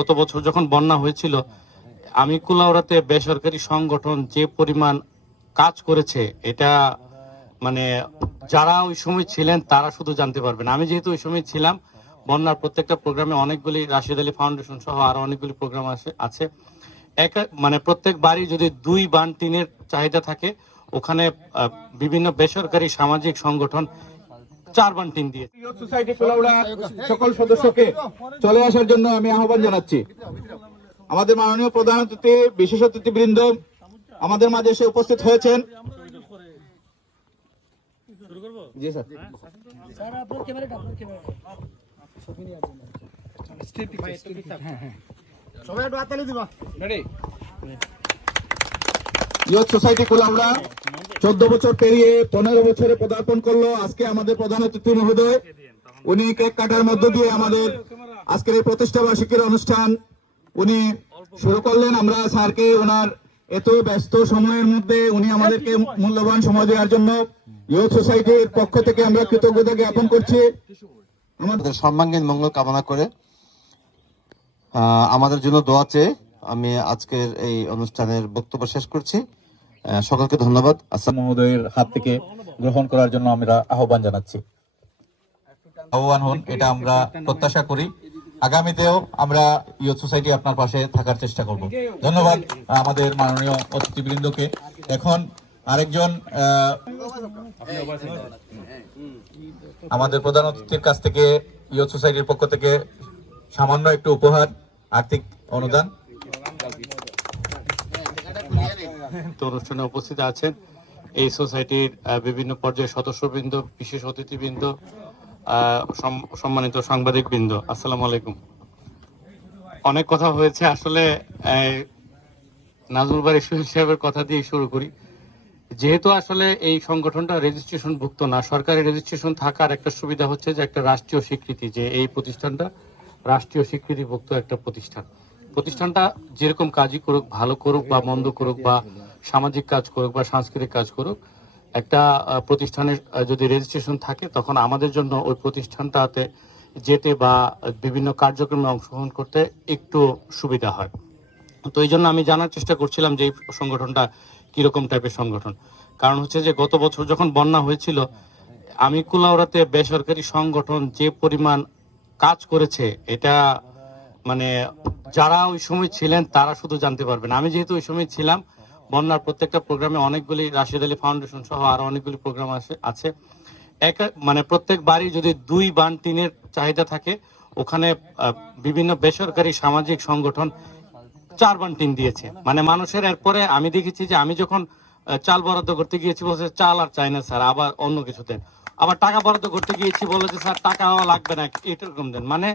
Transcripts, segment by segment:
গত বছর যখন বন্যা হয়েছিল, আমি কুলাউড়াতে বেসরকারি সংগঠন যে পরিমাণ কাজ করেছে, এটা মানে যারা ওই সময় ছিলেন তারা শুধু জানতে পারবেন। আমি যেহেতু ওই সময় ছিলাম, বন্যার প্রত্যেকটা প্রোগ্রামে অনেকগুলি রাশিদ আলী ফাউন্ডেশন সহ আরও অনেকগুলি প্রোগ্রাম আছে আছে। এক মানে প্রত্যেক বাড়ি যদি দুই বান টিনের চাহিদা থাকে, ওখানে বিভিন্ন বেসরকারি সামাজিক সংগঠন চার বান টিন দিয়ে। সোসাইটি কুলাউড়া সকল সদস্যকে চলে আসার জন্য আমি আহ্বান জানাচ্ছি। আমাদের মাননীয় প্রধান অতিথি বিশেষ অতিথিবৃন্দ আমাদের মাঝে এসে উপস্থিত হয়েছেন। জি স্যার। স্যার আপনার ক্যামেরাটা আপনার ক্যামেরাটা ছবি নেওয়ার জন্য সবাই একটু হাততালি দিবা। ইয়ুথ সোসাইটি কুলাউড়া চোদ্দ বছর পেরিয়ে পনেরো বছরে পদার্পণ করল। আজকে আমাদের প্রধান অতিথি মহোদয়, উনি কেক কাটার মধ্য দিয়ে আমাদের আজকের এই প্রতিষ্ঠা বার্ষিকীর অনুষ্ঠান উনি শুরু করলেন। আমরা স্যারকে ওনার এত ব্যস্ত সময়ের মধ্যে উনি আমাদেরকে মূল্যবান সময় দেওয়ার জন্য ইউথ সোসাইটির পক্ষ থেকে আমরা কৃতজ্ঞতা জ্ঞাপন করছি। আমাদের সর্বাঙ্গীন মঙ্গল কামনা করে আমাদের জন্য দোয়া চেয়ে আমি আজকের এই অনুষ্ঠানের বক্তব্য শেষ করছি। সকলকে ধন্যবাদ। আসসালাম মহোদয়ের হাত থেকে গ্রহণ করার জন্য আমরা আহ্বান জানাচ্ছি। আহ্বান হন এটা আমরা প্রত্যাশা করি। আগামীতেও আমরা ইয়ুথ সোসাইটি আপনার পাশে থাকার চেষ্টা করব। ধন্যবাদ আমাদের মাননীয় অতিথিবৃন্দকে। এখন আরেকজন আহ, আমাদের প্রধান অতিথির কাছ থেকে ইয়ুথ সোসাইটির পক্ষ থেকে সামান্য একটু উপহার আর্থিক অনুদান। অনুষ্ঠানে উপস্থিত আছেন এই সোসাইটির বিভিন্ন পর্যায়ের সদস্যবৃন্দ, বিশেষ অতিথিবৃন্দ সম্মানিত সাংবাদিকবৃন্দ। আসসালামু আলাইকুম। অনেক কথা হয়েছে, আসলে নাজমুল বাড়ি সাহেবের কথা দিয়ে শুরু করি। যেহেতু আসলে এই সংগঠনটা রেজিস্ট্রেশন ভুক্ত না, সরকারি রেজিস্ট্রেশন থাকার একটা সুবিধা হচ্ছে যে একটা রাষ্ট্রীয় স্বীকৃতি, যে এই প্রতিষ্ঠানটা রাষ্ট্রীয় স্বীকৃতিভুক্ত একটা প্রতিষ্ঠান। প্রতিষ্ঠানটা যেরকম কাজই করুক, ভালো করুক বা মন্দ করুক বা সামাজিক কাজ করুক বা সাংস্কৃতিক কাজ করুক, একটা প্রতিষ্ঠানের যদি রেজিস্ট্রেশন থাকে, তখন আমাদের জন্য ওই প্রতিষ্ঠানটাতে যেতে বা বিভিন্ন কার্যক্রমে অংশগ্রহণ করতে একটু সুবিধা হয়। তো এই জন্য আমি জানার চেষ্টা করছিলাম যে এই সংগঠনটা কীরকম টাইপের সংগঠন। কারণ হচ্ছে যে গত বছর যখন বন্যা হয়েছিল, আমি কুলাউড়াতে বেসরকারি সংগঠন যে পরিমাণ কাজ করেছে, এটা মানে যারা ওই সময় ছিলেন, তারা শুধু জানতে পারবেন আমি যেহেতু ওই সময় ছিলাম, বন্যার প্রত্যেকটা প্রোগ্রামে অনেকগুলি রাশিদ আলী ফাউন্ডেশন সহ আরও অনেকগুলি প্রোগ্রাম আছে আছে। এক মানে প্রত্যেক বাড়ি যদি দুই বান টিনের চাহিদা থাকে, ওখানে বিভিন্ন বেসরকারি সামাজিক সংগঠন চার বান টিন দিয়েছে। মানে মানুষের এরপরে আমি দেখেছি যে আমি যখন চাল বরাদ্দ করতে গিয়েছি, বলছে চাল আর চাই না স্যার, আবার অন্য কিছু দেন। আবার টাকা বরাদ্দ করতে গিয়েছি বলে যে স্যার টাকাও লাগবে না, এরকম দেন। মানে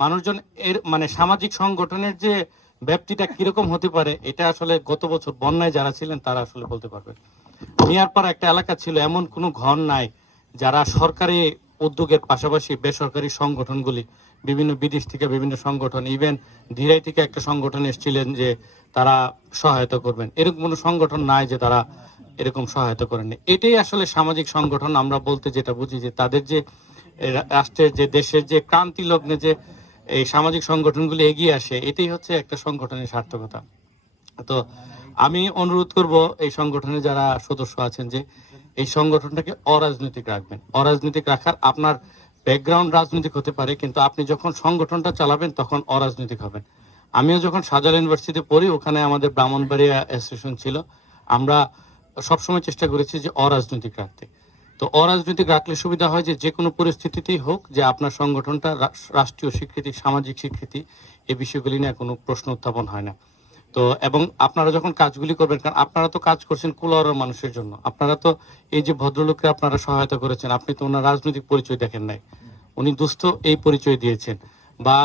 মানুষজন এর মানে সামাজিক সংগঠনের যে ব্যাপ্তিটা কীরকম হতে পারে, এটা আসলে গত বছর বন্যায় যারা ছিলেন তারা আসলে বলতে পারবেন। মিয়ারপাড়া একটা এলাকা ছিল, এমন কোনো ঘর নাই যারা সরকারি উদ্যোগের পাশাপাশি বেসরকারি সংগঠনগুলি, বিভিন্ন বিদেশ থেকে বিভিন্ন সংগঠন ইভেন ধীরাই থেকে একটা সংগঠন এসেছিলেন যে তারা সহায়তা করবেন। এরকম কোনো সংগঠন নাই যে তারা এরকম সহায়তা করেননি এটাই আসলে সামাজিক সংগঠন, আমরা বলতে যেটা বুঝি যে তাদের যে রাষ্ট্রের যে দেশের যে ক্রান্তি লগ্নে যে এই সামাজিক সংগঠনগুলি এগিয়ে আসে, এটাই হচ্ছে একটা সংগঠনের সার্থকতা। তো আমি অনুরোধ করব এই সংগঠনে যারা সদস্য আছেন যে এই সংগঠনটাকে অরাজনৈতিক রাখবেন। অরাজনৈতিক রাখার আপনার ব্যাকগ্রাউন্ড রাজনৈতিক হতে পারে, কিন্তু আপনি যখন সংগঠনটা চালাবেন তখন অরাজনৈতিক হবেন। আমিও যখন সাজাল ইউনিভার্সিটিতে পড়ি, ওখানে আমাদের ব্রাহ্মণবাড়িয়া অ্যাসোসিয়েশন ছিল, আমরা সবসময় চেষ্টা করেছি যে অরাজনৈতিক রাখতে। তো অরাজনৈতিক রাখলে সুবিধা হয় যে যে কোনো পরিস্থিতিতেই হোক যে আপনার সংগঠনটা রাষ্ট্রীয় স্বীকৃতি, সামাজিক স্বীকৃতি, এই বিষয়গুলি নিয়ে কোনো প্রশ্ন উত্থাপন হয় না। তো এবং আপনারা যখন কাজগুলি করবেন, কারণ আপনারা তো কাজ করছেন কুলার মানুষের জন্য। আপনারা তো এই যে ভদ্রলোককে আপনারা সহায়তা করেছেন, আপনি তো ওনার রাজনৈতিক পরিচয় দেখেন নাই। উনি দুস্থ এই পরিচয় দিয়েছেন বা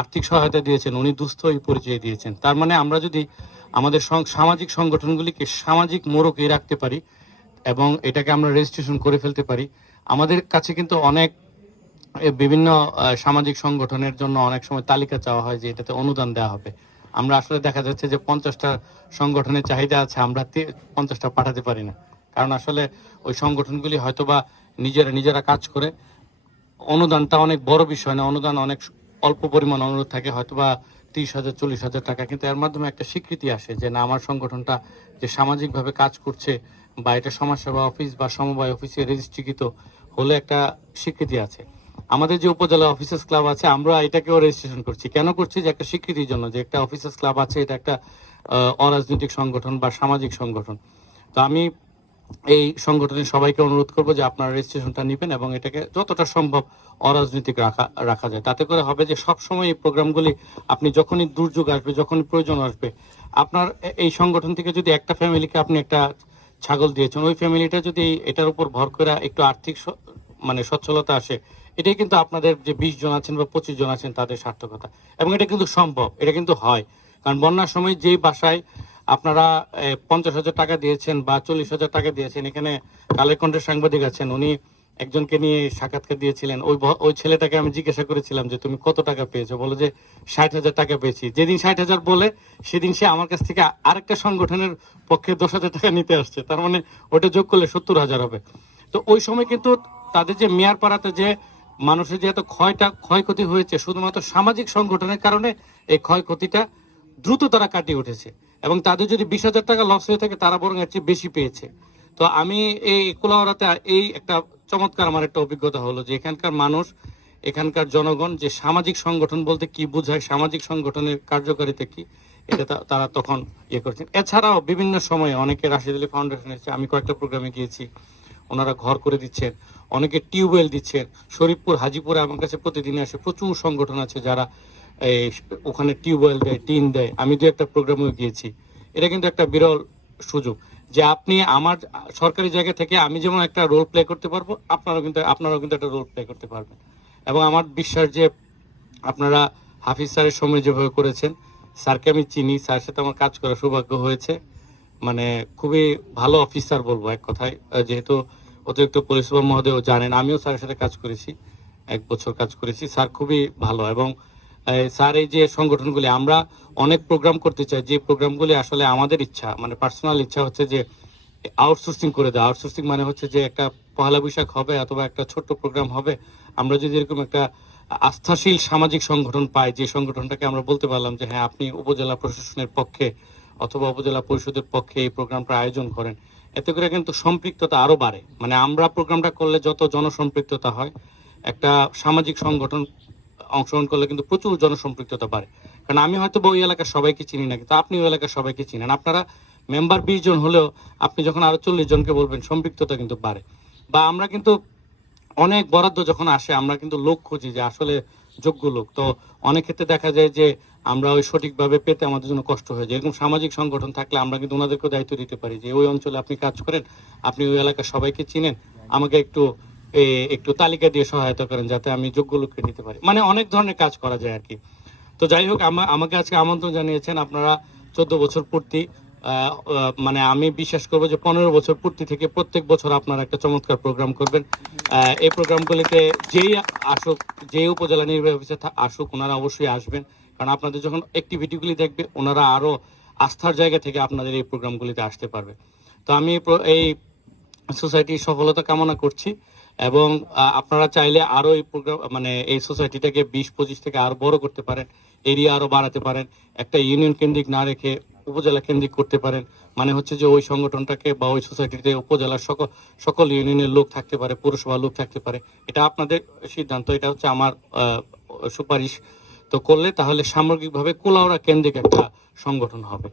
আর্থিক সহায়তা দিয়েছেন, উনি দুস্থ এই পরিচয় দিয়েছেন। তার মানে আমরা যদি আমাদের সামাজিক সংগঠনগুলিকে সামাজিক মোড়কে রাখতে পারি এবং এটাকে আমরা রেজিস্ট্রেশন করে ফেলতে পারি। আমাদের কাছে কিন্তু অনেক বিভিন্ন সামাজিক সংগঠনের জন্য অনেক সময় তালিকা চাওয়া হয় যে এটাতে অনুদান দেওয়া হবে। আমরা আসলে দেখা যাচ্ছে যে পঞ্চাশটা সংগঠনের চাহিদা আছে, আমরা পঞ্চাশটা পাঠাতে পারি না। কারণ আসলে ওই সংগঠনগুলি হয়তোবা নিজেরা নিজেরা কাজ করে। অনুদানটা অনেক বড় বিষয় না, অনুদান অনেক অল্প পরিমাণ অনুরোধ থাকে, হয়তোবা তিরিশ হাজার, চল্লিশ হাজার টাকা। কিন্তু এর মাধ্যমে একটা স্বীকৃতি আসে যে না, আমার সংগঠনটা যে সামাজিকভাবে কাজ করছে বা এটা সমাজসেবা অফিস বা সমবায় অফিসে রেজিস্ট্রিকৃত হলে একটা স্বীকৃতি আছে। আমাদের যে উপজেলা অফিসার্স ক্লাব আছে, আমরা এটাকেও রেজিস্ট্রেশন করছি। কেন করছি? যে একটা স্বীকৃতির জন্য, যে একটা অফিসার্স ক্লাব আছে, এটা একটা অরাজনৈতিক সংগঠন বা সামাজিক সংগঠন। তো আমি এই সংগঠনের সবাইকে অনুরোধ করব যে আপনারা রেজিস্ট্রেশনটা নেবেন এবং এটাকে যতটা সম্ভব অরাজনৈতিক রাখা রাখা যায়। তাতে করে হবে যে সব সময় এই প্রোগ্রামগুলি আপনি যখনই দুর্যোগ আসবে, যখনই প্রয়োজন আসবে, আপনার এই সংগঠন থেকে যদি একটা ফ্যামিলিকে আপনি একটা ছাগল দিয়েছেন, ওই ফ্যামিলিটা যদি এটার উপর ভর করে একটু আর্থিক মানে সচ্ছলতা আসে, এটাই কিন্তু আপনাদের যে বিশ জন আছেন বা পঁচিশ জন আছেন তাদের সার্থকতা। এবং এটা কিন্তু সম্ভব, এটা কিন্তু হয়। কারণ বন্যার সময় যেই বাসায় আপনারা পঞ্চাশ হাজার টাকা দিয়েছেন বা চল্লিশ হাজার টাকা দিয়েছেন, এখানে কালের কণ্ঠের সাংবাদিক আছেন, উনি একজনকে নিয়ে সাক্ষাৎকার দিয়েছিলেন। ওই ওই ছেলেটাকে আমি জিজ্ঞাসা করেছিলাম যে, তুমি কত টাকা পেয়েছ? বলো যে, ষাট হাজার টাকা পেয়েছি। যেদিন ষাট হাজার বলে, সেদিন সে আমার কাছ থেকে আরেকটা সংগঠনের পক্ষে দশ হাজার টাকা নিতে আসছে। তার মানে ওটা যোগ করলে সত্তর হাজার হবে। তো ওই সময় কিন্তু তাদের যে মেয়ার পাড়াতে যে মানুষের যে এত ক্ষয়টা, ক্ষয়ক্ষতি হয়েছে, শুধুমাত্র সামাজিক সংগঠনের কারণে এই ক্ষয়ক্ষতিটা দ্রুত তারা কাটিয়ে উঠেছে। এবং তাদের যদি বিশ হাজার টাকা লস হয়ে থাকে, তারা বরং এর চেয়ে বেশি পেয়েছে। তো আমি এই কোলাহরাতে এই একটা চমৎকার আমার একটা অভিজ্ঞতা হলো যে এখানকার মানুষ, এখানকার জনগণ যে সামাজিক সংগঠন বলতে কি বোঝায়, সামাজিক সংগঠনের কার্যকারিতা কি, এটা তারা তখন ইয়ে করেছেন। এছাড়াও বিভিন্ন সময়ে অনেকে রাশিদ আলী ফাউন্ডেশন এসেছে আমি কয়েকটা প্রোগ্রামে গিয়েছি, ওনারা ঘর করে দিচ্ছেন, অনেকে টিউবওয়েল দিচ্ছেন। শরীফপুর, হাজিপুরে আমার কাছে প্রতিদিন আসে, প্রচুর সংগঠন আছে যারা এই ওখানে টিউবওয়েল দেয়, টিন দেয়। আমি দু একটা প্রোগ্রামেও গিয়েছি। এটা কিন্তু একটা বিরল সুযোগ। যে আপনি আমার সরকারি জায়গা থেকে আমি যেমন একটা রোল প্লে করতে পারব, আপনারাও কিন্তু আপনারাও কিন্তু একটা রোল প্লে করতে পারবেন। এবং আমার বিশ্বাস যে আপনারা হাফিজ স্যারের সময় যেভাবে করেছেন, স্যারকে আমি চিনি, স্যারের সাথে আমার কাজ করার সৌভাগ্য হয়েছে। মানে খুবই ভালো অফিসার বলব এক কথায়, যেহেতু অতিরিক্ত পরিষেবা মহোদয় জানেন, আমিও স্যারের সাথে কাজ করেছি, এক বছর কাজ করেছি, স্যার খুবই ভালো। এবং স্যার, এই যে সংগঠনগুলি, আমরা অনেক প্রোগ্রাম করতে চাই। যে প্রোগ্রামগুলি আসলে আমাদের ইচ্ছা মানে পার্সোনাল ইচ্ছা হচ্ছে যে আউটসোর্সিং করে দেয় আউটসোর্সিং মানে হচ্ছে যে একটা পহেলা বৈশাখ হবে অথবা একটা ছোট্ট প্রোগ্রাম হবে। আমরা যদি এরকম একটা আস্থাশীল সামাজিক সংগঠন পাই, যে সংগঠনটাকে আমরা বলতে পারলাম যে হ্যাঁ আপনি উপজেলা প্রশাসনের পক্ষে অথবা উপজেলা পরিষদের পক্ষে এই প্রোগ্রামটা আয়োজন করেন, এতে করে কিন্তু সম্পৃক্ততা আরও বাড়ে। মানে আমরা প্রোগ্রামটা করলে যত জনসম্পৃক্ততা হয়, একটা সামাজিক সংগঠন অংশগ্রহণ করলে কিন্তু প্রচুর জনসম্পৃক্ততা বাড়ে। কারণ আমি হয়তো ওই এলাকার সবাইকে চিনি না, কিন্তু আপনি ওই এলাকার সবাইকে চিনেন। আপনারা মেম্বার বিশ জন হলেও আপনি যখন আরও চল্লিশ জনকে বলবেন, সম্পৃক্ততা কিন্তু বাড়ে। বা আমরা কিন্তু অনেক বরাদ্দ যখন আসে, আমরা কিন্তু লোক খুঁজি যে আসলে যোগ্য লোক। তো অনেক ক্ষেত্রে দেখা যায় যে আমরা ওই সঠিকভাবে পেতে আমাদের জন্য কষ্ট হয়ে। যায় এরকম সামাজিক সংগঠন থাকলে আমরা কিন্তু ওনাদেরকেও দায়িত্ব দিতে পারি যে, ওই অঞ্চলে আপনি কাজ করেন, আপনি ওই এলাকার সবাইকে চিনেন, আমাকে একটু একটু তালিকা দিয়ে সহায়তা করেন যাতে আমি যোগ্য লোককে নিতে পারি। মানে অনেক ধরনের কাজ করা যায় আর কি। তো যাই হোক, আমা- আমাকে আজকে আমন্ত্রণ জানিয়েছেন আপনারা চোদ্দ বছর পূর্তি মানে আমি বিশ্বাস করব যে পনেরো বছর পূর্তি থেকে প্রত্যেক বছর আপনারা একটা চমৎকার প্রোগ্রাম করবেন। এই প্রোগ্রামগুলিতে যেই আসুক, যেই উপজেলা নির্বাহী অফিসে আসুক, ওনারা অবশ্যই আসবেন। কারণ আপনাদের যখন অ্যাক্টিভিটিগুলি দেখবে, ওনারা আরও আস্থার জায়গা থেকে আপনাদের এই প্রোগ্রামগুলিতে আসতে পারবে। তো আমি এই সোসাইটির সফলতা কামনা করছি। এবং আপনারা চাইলে আরও এই প্রোগ্রাম মানে এই সোসাইটিটাকে বিশ, পঁচিশ থেকে আরও বড় করতে পারেন, এরিয়া আরও বাড়াতে পারেন, একটা ইউনিয়ন কেন্দ্রিক না রেখে উপজেলা কেন্দ্রিক করতে পারেন। মানে হচ্ছে যে ওই সংগঠনটাকে বা ওই সোসাইটিতে উপজেলার সকল সকল ইউনিয়নের লোক থাকতে পারে, পৌরসভার লোক থাকতে পারে। এটা আপনাদের সিদ্ধান্ত, এটা হচ্ছে আমার সুপারিশ। তো করলে তাহলে সামগ্রিকভাবে কোলাউড়া কেন্দ্রিক একটা সংগঠন হবে।